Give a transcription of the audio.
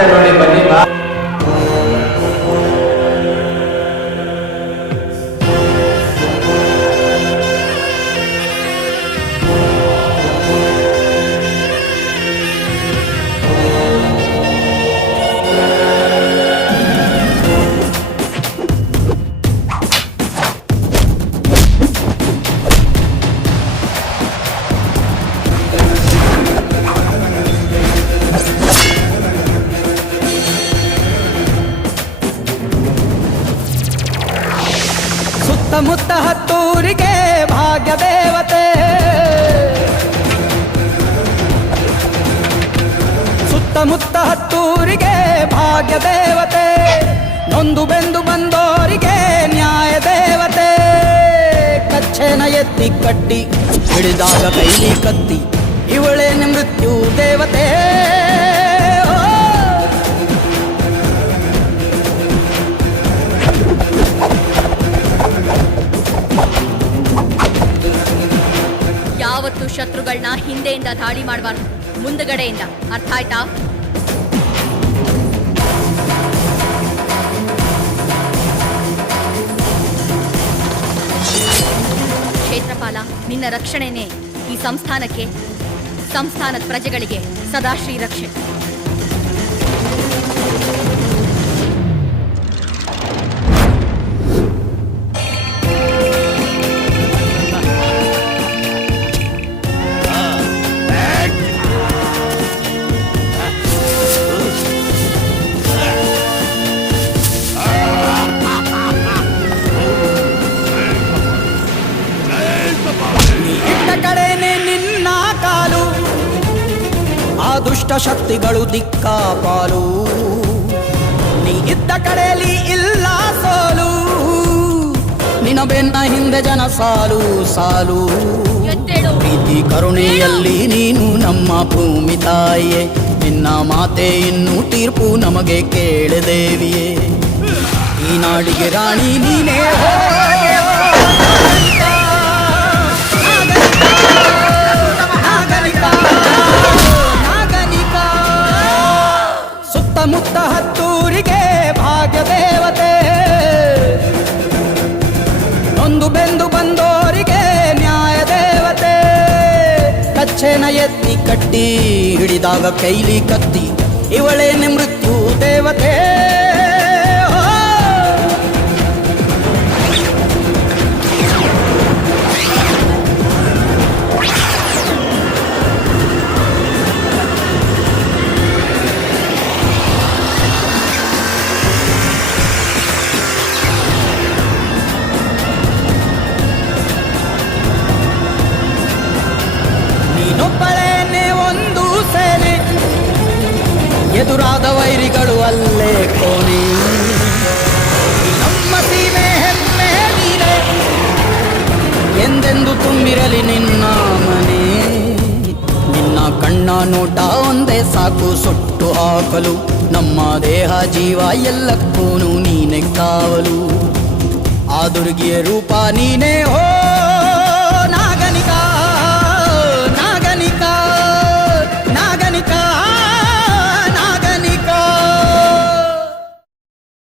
ಜಾತ್ರೆ ನೋಡಿ ಬನ್ನಿ ಬಾ. ಸುತ್ತಮುತ್ತ ಹತ್ತೂರಿಗೆ ಭಾಗ್ಯ ದೇವತೆ, ಸುತ್ತಮುತ್ತ ಹತ್ತೂರಿಗೆ ಭಾಗ್ಯ ದೇವತೆ, ನೊಂದು ಬೆಂದು ಬಂದೋರಿಗೆ ನ್ಯಾಯ ದೇವತೆ. ಕಚ್ಚೆನ ಎತ್ತಿ ಕಟ್ಟಿ ಹಿಡಿದಾಗ ಕೈಲಿ ಕತ್ತಿ, ಇವಳೇನೆ ಮೃತ್ಯು ದೇವತೆ. ಯಾವತ್ತು ಶತ್ರುಗಳನ್ನ ಹಿಂದೆಯಿಂದ ದಾಳಿ ಮಾಡಬಾರ್ದು, ಮುಂದಗಡೆಯಿಂದ. ಅರ್ಥ ಆಯ್ತಾ? ಕ್ಷೇತ್ರಪಾಲ, ನಿನ್ನ ರಕ್ಷಣೆನೇ ಈ ಸಂಸ್ಥಾನದ ಪ್ರಜೆಗಳಿಗೆ ಸದಾ ಶ್ರೀರಕ್ಷೆ. ದುಷ್ಟ ಶಕ್ತಿಗಳು ದಿಕ್ಕಾಪಾಲು, ನೀ ಇದ್ದ ಕಡೆಯಲ್ಲಿ ಇಲ್ಲ ಸೋಲು. ನಿನ್ನ ಬೆನ್ನ ಹಿಂದೆ ಜನ ಸಾಲು ಸಾಲು. ಪ್ರೀತಿ ಕರುಣೆಯಲ್ಲಿ ನೀನು ನಮ್ಮ ಭೂಮಿ ತಾಯಿಯೇ, ನಿನ್ನ ಮಾತೆ ಇನ್ನು ತೀರ್ಪು ನಮಗೆ ಕೇಳದೇವಿಯೇ. ಈ ನಾಡಿಗೆ ರಾಣಿ ನೀನೇ. ಸುತ್ತಮುತ್ತ ಹತ್ತೂರಿಗೆ ಭಾಗ್ಯ ದೇವತೆ, ನೊಂದು ಬೆಂದು ಬಂದೋರಿಗೆ ನ್ಯಾಯ ದೇವತೆ. ಕಚ್ಚೆನ ಎತ್ತಿ ಕಟ್ಟಿ ಹಿಡಿದಾಗ ಕೈಲಿ ಕತ್ತಿ, ಇವಳೇನೆ ಮೃತ್ಯು ದೇವತೆ. ನೀನೊಬ್ಬಳೇನೆ ಒಂದು ಸೇನೆ, ಎದುರಾದ ವೈರಿಗಳು ಅಲ್ಲೇ ಕೋಣೆ. ನಮ್ಮ ಸೀಮೆ ಹೆಮ್ಮೆ ನೀನೆ, ಎಂದೆಂದು ತುಂಬಿರಲಿ ನಿನ್ನ ಮನೆ. ನಿನ್ನ ಕಣ್ಣ ನೋಟ ಒಂದೇ ಸಾಕು ಸುಟ್ಟು ಹಾಕಲು, ನಮ್ಮ ದೇಹ ಜೀವ ಎಲ್ಲಕ್ಕೂ ನೀನೆ ಕಾವಲು. ಆ ದುರ್ಗಿಯ ರೂಪ ನೀನೇ ಹೋ.